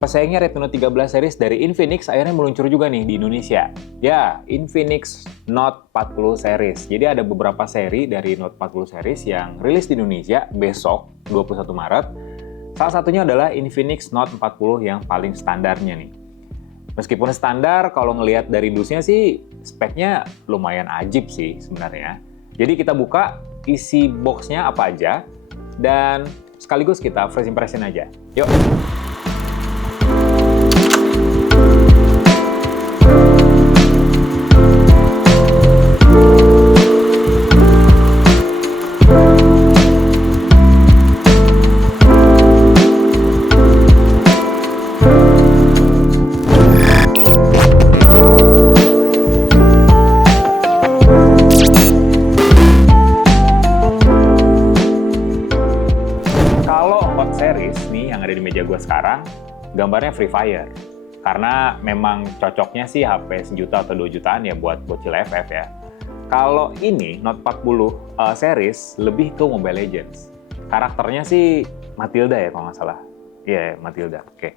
Pesaingnya Redmi Note 13 series dari Infinix akhirnya meluncur juga nih di Indonesia. Ya, Infinix Note 40 series. Jadi ada beberapa seri dari Note 40 series yang rilis di Indonesia besok, 21 Maret. Salah satunya adalah Infinix Note 40 yang paling standarnya nih. Meskipun standar, kalau ngelihat dari dusnya sih, speknya lumayan ajib sih sebenarnya. Jadi kita buka isi boxnya apa aja, dan sekaligus kita first impression aja. Yuk! Series nih yang ada di meja gue sekarang, gambarnya Free Fire. Karena memang cocoknya sih HP sejuta atau 2 jutaan ya buat bocil FF ya. Kalau ini Note 40 series lebih ke Mobile Legends. Karakternya sih Matilda ya kalau nggak salah. Iya, Matilda. Oke.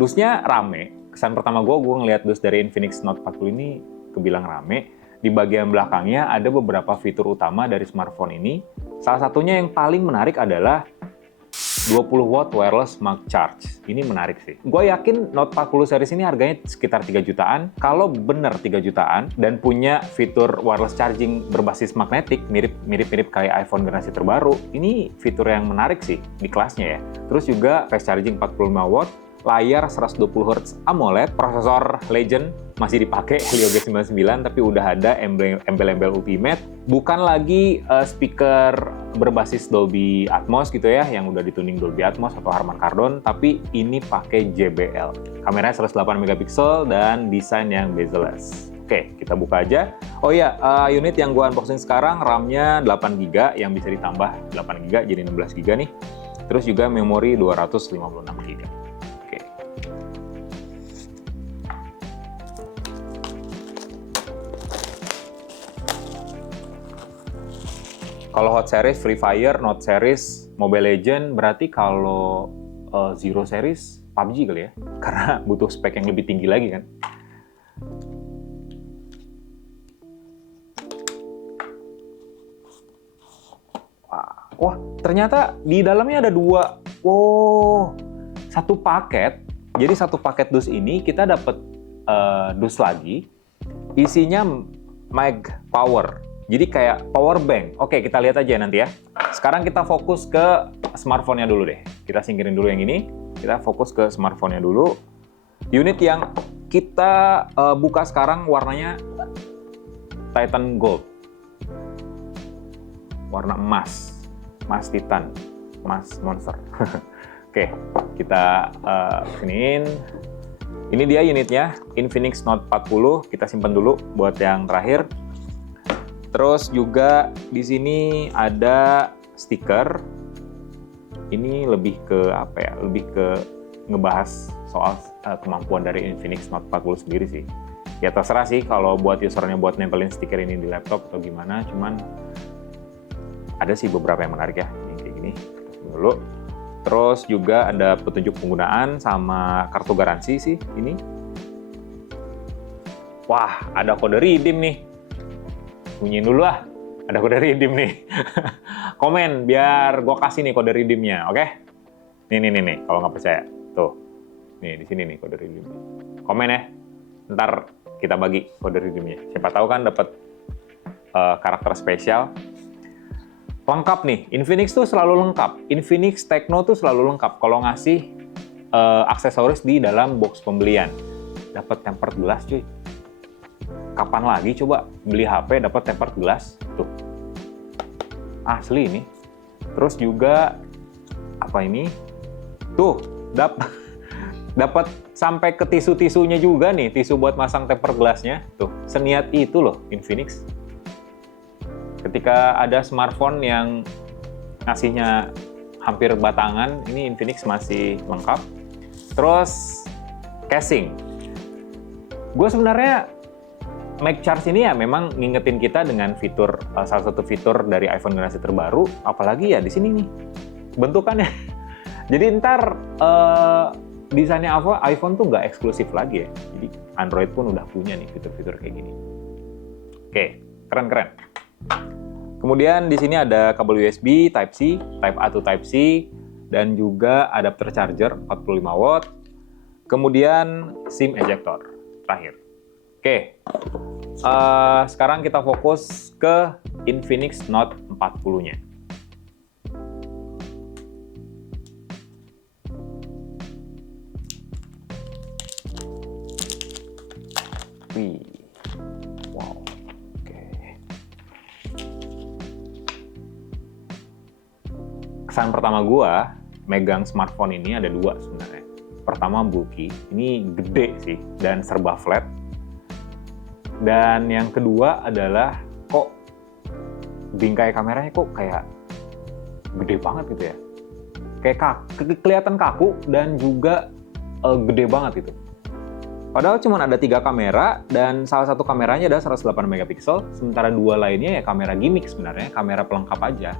Dusnya rame. Kesan pertama gue ngelihat dus dari Infinix Note 40 ini kebilang rame. Di bagian belakangnya ada beberapa fitur utama dari smartphone ini. Salah satunya yang paling menarik adalah 20 watt wireless smart charge. Ini menarik sih. Gue yakin Note 40 series ini harganya sekitar 3 jutaan. Kalau bener 3 jutaan dan punya fitur wireless charging berbasis magnetik, mirip-mirip kayak iPhone generasi terbaru, ini fitur yang menarik sih di kelasnya ya. Terus juga fast charging 45 watt, layar 120 Hz AMOLED, prosesor Legend masih dipakai Helio G99 tapi udah ada embel-embel Ultimate, bukan lagi speaker berbasis Dolby Atmos gitu ya, yang udah dituning Dolby Atmos atau Harman Kardon, tapi ini pakai JBL. Kameranya 108 megapiksel dan desain yang bezel-less. Oke, kita buka aja. Oh iya, unit yang gua unboxing sekarang RAM-nya 8GB yang bisa ditambah 8GB jadi 16GB nih. Terus juga memori 256GB. Kalau Hot Series, Free Fire, Note Series, Mobile Legends, berarti kalau Zero Series, PUBG kali ya? Karena butuh spek yang lebih tinggi lagi kan? Wah, ternyata di dalamnya ada dua. Wow, satu paket. Jadi satu paket dus ini kita dapat dus lagi. Isinya Mag Power. Jadi kayak power bank. Oke, kita lihat aja nanti ya. Sekarang kita fokus ke smartphone-nya dulu deh. Kita singkirin dulu yang ini. Kita fokus ke smartphone-nya dulu. Unit yang kita buka sekarang warnanya Titan Gold. Warna emas. Emas Titan. Emas Monster. Oke, kita siniin. Ini dia unitnya. Infinix Note 40. Kita simpan dulu buat yang terakhir. Terus juga di sini ada stiker. Ini lebih ke apa ya? Lebih ke ngebahas soal kemampuan dari Infinix Note 40 sendiri sih. Ya terserah sih kalau buat usernya buat nempelin stiker ini di laptop atau gimana. Cuman ada sih beberapa yang menarik ya. Yang kayak gini. Dulu. Terus juga ada petunjuk penggunaan sama kartu garansi sih ini. Wah, ada kode redeem nih. Bunyiin dulu lah, ada kode redeem nih. Komen biar gue kasih nih kode redeemnya, oke? Nih, kalau nggak percaya. Tuh, nih di sini nih kode redeem. Komen ya, ntar kita bagi kode redeemnya. Siapa tahu kan dapat karakter spesial. Lengkap nih, Infinix tuh selalu lengkap. Infinix Tecno tuh selalu lengkap kalau ngasih aksesoris di dalam box pembelian. Dapat tempered glass cuy. Kapan lagi coba beli HP dapat tempered glass? Tuh. Asli ini. Terus juga apa ini? Tuh, dapat sampai ke tisu-tisunya juga nih, tisu buat masang tempered glass-nya. Tuh, seniat itu loh Infinix. Ketika ada smartphone yang ngasihnya hampir batangan, ini Infinix masih lengkap. Terus casing. Gue sebenarnya Mag Charge ini ya memang ngingetin kita dengan fitur salah satu fitur dari iPhone generasi terbaru, apalagi ya di sini nih bentukannya. Jadi ntar desainnya iPhone tuh nggak eksklusif lagi ya. Jadi Android pun udah punya nih fitur-fitur kayak gini. Oke, keren-keren. Kemudian di sini ada kabel USB Type-C, Type A to Type-C, dan juga adapter charger 45 watt. Kemudian SIM ejector terakhir. Oke, sekarang kita fokus ke Infinix Note 40-nya. Wih, wow, oke. Kesan pertama gua megang smartphone ini ada dua sebenarnya. Pertama bulky, ini gede sih dan serba flat. Dan yang kedua adalah kok bingkai kameranya kok kayak gede banget gitu ya. Kayak kelihatan kaku dan juga gede banget gitu. Padahal cuma ada 3 kamera dan salah satu kameranya ada 108 megapiksel, sementara 2 lainnya ya kamera gimmick sebenarnya, kamera pelengkap aja.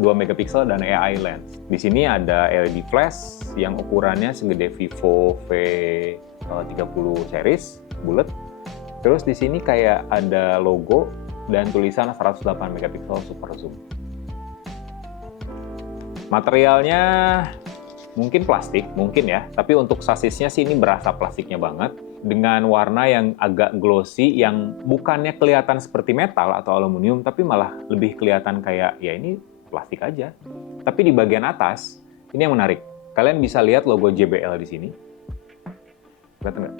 2 megapiksel dan AI lens. Di sini ada LED flash yang ukurannya segede Vivo V30 series bullet. Terus di sini kayak ada logo dan tulisan 108 megapiksel super zoom. Materialnya mungkin plastik, mungkin ya. Tapi untuk sasisnya sih ini berasa plastiknya banget. Dengan warna yang agak glossy, yang bukannya kelihatan seperti metal atau aluminium, tapi malah lebih kelihatan kayak, ya ini plastik aja. Tapi di bagian atas, ini yang menarik. Kalian bisa lihat logo JBL di sini. Lihat nggak?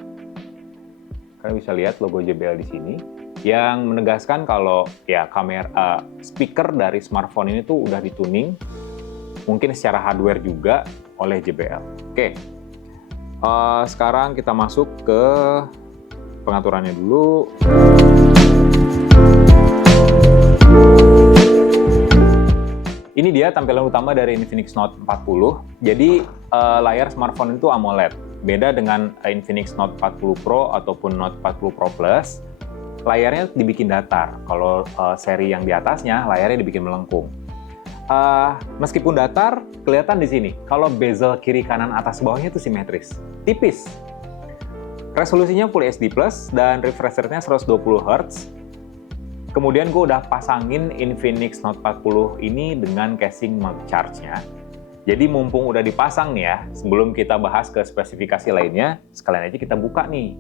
Kalian bisa lihat logo JBL di sini, yang menegaskan kalau ya kamera, speaker dari smartphone ini tuh udah dituning, mungkin secara hardware juga oleh JBL. Oke, sekarang kita masuk ke pengaturannya dulu. Ini dia tampilan utama dari Infinix Note 40. Jadi layar smartphone itu AMOLED. Beda dengan Infinix Note 40 Pro ataupun Note 40 Pro Plus, layarnya dibikin datar. Kalau seri yang di atasnya, layarnya dibikin melengkung. Meskipun datar, kelihatan di sini. Kalau bezel kiri kanan atas bawahnya itu simetris, tipis. Resolusinya Full HD Plus dan refresh rate-nya 120 Hz. Kemudian gue udah pasangin Infinix Note 40 ini dengan casing charge-nya. Jadi mumpung udah dipasang nih ya, sebelum kita bahas ke spesifikasi lainnya, sekalian aja kita buka nih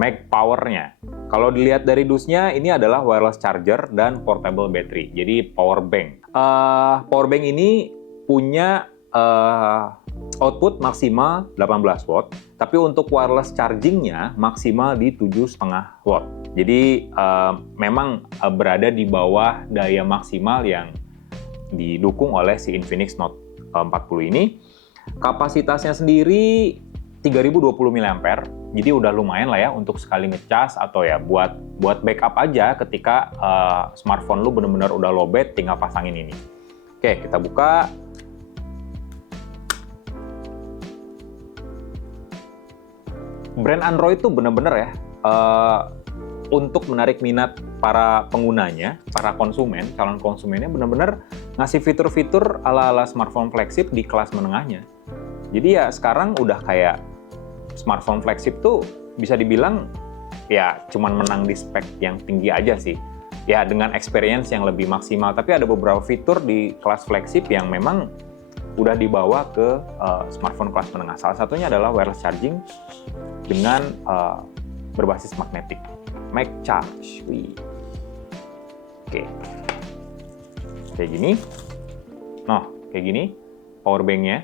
Mac power-nya. Kalau dilihat dari dusnya, ini adalah wireless charger dan portable battery, jadi power bank. Power bank ini punya output maksimal 18 watt, tapi untuk wireless charging-nya maksimal di 7,5 watt. Jadi memang berada di bawah daya maksimal yang didukung oleh si Infinix Note 40 ini. Kapasitasnya sendiri 3020 mAh, jadi udah lumayan lah ya untuk sekali ngecas atau ya buat backup aja ketika smartphone lu bener-bener udah lowbat, tinggal pasangin ini. Oke, kita buka. Brand Android tuh bener-bener ya untuk menarik minat para penggunanya, para konsumen, calon konsumennya bener-bener ngasih fitur-fitur ala-ala smartphone flagship di kelas menengahnya. Jadi ya sekarang udah kayak smartphone flagship tuh bisa dibilang ya cuman menang di spek yang tinggi aja sih. Ya dengan experience yang lebih maksimal, tapi ada beberapa fitur di kelas flagship yang memang udah dibawa ke smartphone kelas menengah. Salah satunya adalah wireless charging dengan berbasis magnetik. MagCharge. Wih. Oke. Kayak gini. Nah, kayak gini power bank-nya.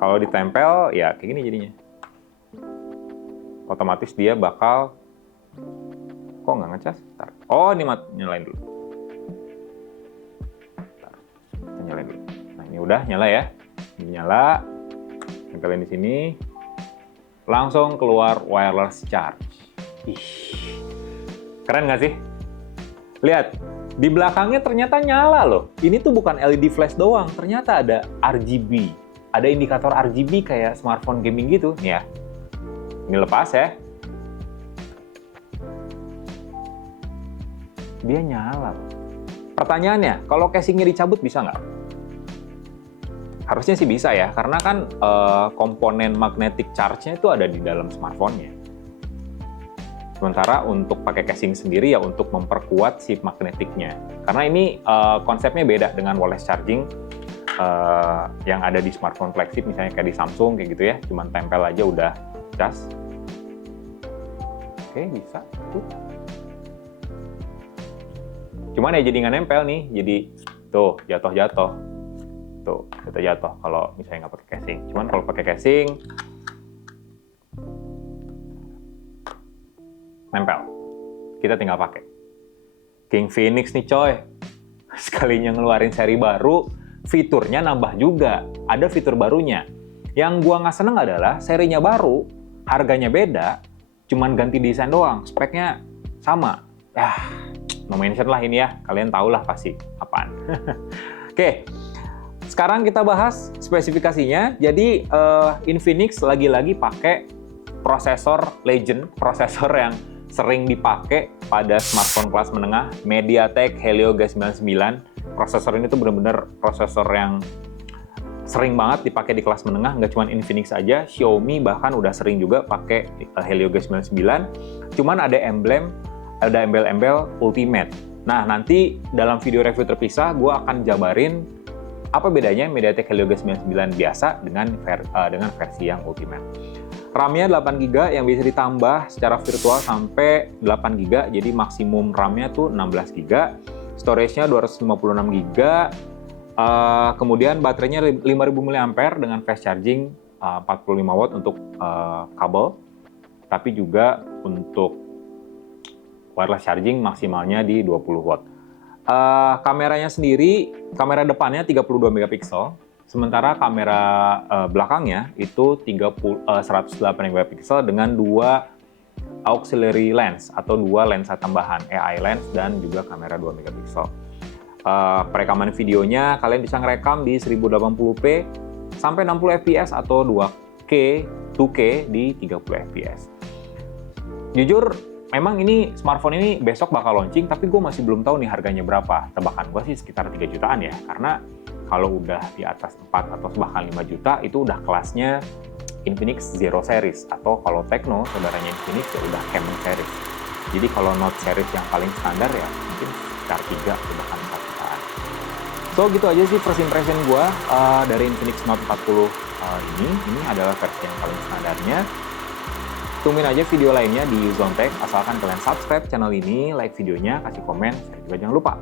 Kalau ditempel ya kayak gini jadinya. Otomatis dia bakal kok nggak ngecas? Bentar. Oh, ini nyalain dulu. Bentar. Kita nyalain dulu. Nah, ini udah nyala ya. Ini nyala. Tempelin di sini. Langsung keluar wireless charge. Ih. Keren nggak sih? Lihat, di belakangnya ternyata nyala loh. Ini tuh bukan LED flash doang, ternyata ada RGB. Ada indikator RGB kayak smartphone gaming gitu. Nih ya. Ini lepas ya. Dia nyala. Pertanyaannya, kalau casingnya dicabut bisa nggak? Harusnya sih bisa ya, karena kan komponen magnetic charge-nya itu ada di dalam smartphone-nya. Sementara untuk pakai casing sendiri ya untuk memperkuat si magnetiknya. Karena ini konsepnya beda dengan wireless charging yang ada di smartphone flagship, misalnya kayak di Samsung kayak gitu ya, cuman tempel aja udah cas. Oke, bisa. Cuman ya jadi nggak nempel nih, jadi tuh jatuh-jatuh. Tuh, jatuh kalau misalnya nggak pakai casing. Cuman kalau pakai casing, nempel. Kita tinggal pakai. King Phoenix nih coy. Sekalinya ngeluarin seri baru, fiturnya nambah juga. Ada fitur barunya. Yang gua nggak seneng adalah serinya baru, harganya beda, cuman ganti desain doang. Speknya sama. No mention lah ini ya. Kalian tau lah pasti apaan. Oke. Sekarang kita bahas spesifikasinya. Jadi Infinix lagi-lagi pakai prosesor Legend, prosesor yang sering dipakai pada smartphone kelas menengah, MediaTek Helio G99. Prosesor ini tuh bener-bener prosesor yang sering banget dipakai di kelas menengah, nggak cuma Infinix aja, Xiaomi bahkan udah sering juga pakai Helio G99. Cuman ada embel-embel Ultimate. Nah, nanti dalam video review terpisah, gue akan jabarin apa bedanya MediaTek Helio G99 biasa dengan versi yang Ultimate. RAM-nya 8GB yang bisa ditambah secara virtual sampai 8GB, jadi maksimum RAM-nya tuh 16GB. Storage-nya 256GB. Kemudian baterainya 5000 mAh dengan fast charging 45 watt untuk kabel. Tapi juga untuk wireless charging maksimalnya di 20 watt. Kameranya sendiri, kamera depannya 32 megapiksel, sementara kamera belakangnya itu 108 megapiksel dengan dua auxiliary lens atau dua lensa tambahan, AI lens dan juga kamera 2 megapiksel. Perekaman videonya kalian bisa ngerekam di 1080p sampai 60 fps atau 2K di 30 fps. Jujur, memang ini smartphone ini besok bakal launching, tapi gue masih belum tahu nih harganya berapa. Tebakan gue sih sekitar 3 jutaan ya, karena kalau udah di atas 4 atau bahkan 5 juta itu udah kelasnya Infinix Zero Series, atau kalau Tecno, saudaranya Infinix ya udah Camon Series. Jadi kalau Note Series yang paling standar ya mungkin sekitar 3 atau bahkan 4 jutaan. So gitu aja sih first impression gue dari Infinix Note 40 ini adalah versi yang paling standarnya. Tungguin aja video lainnya di Zontek, asalkan kalian subscribe channel ini, like videonya, kasih komen, dan juga jangan lupa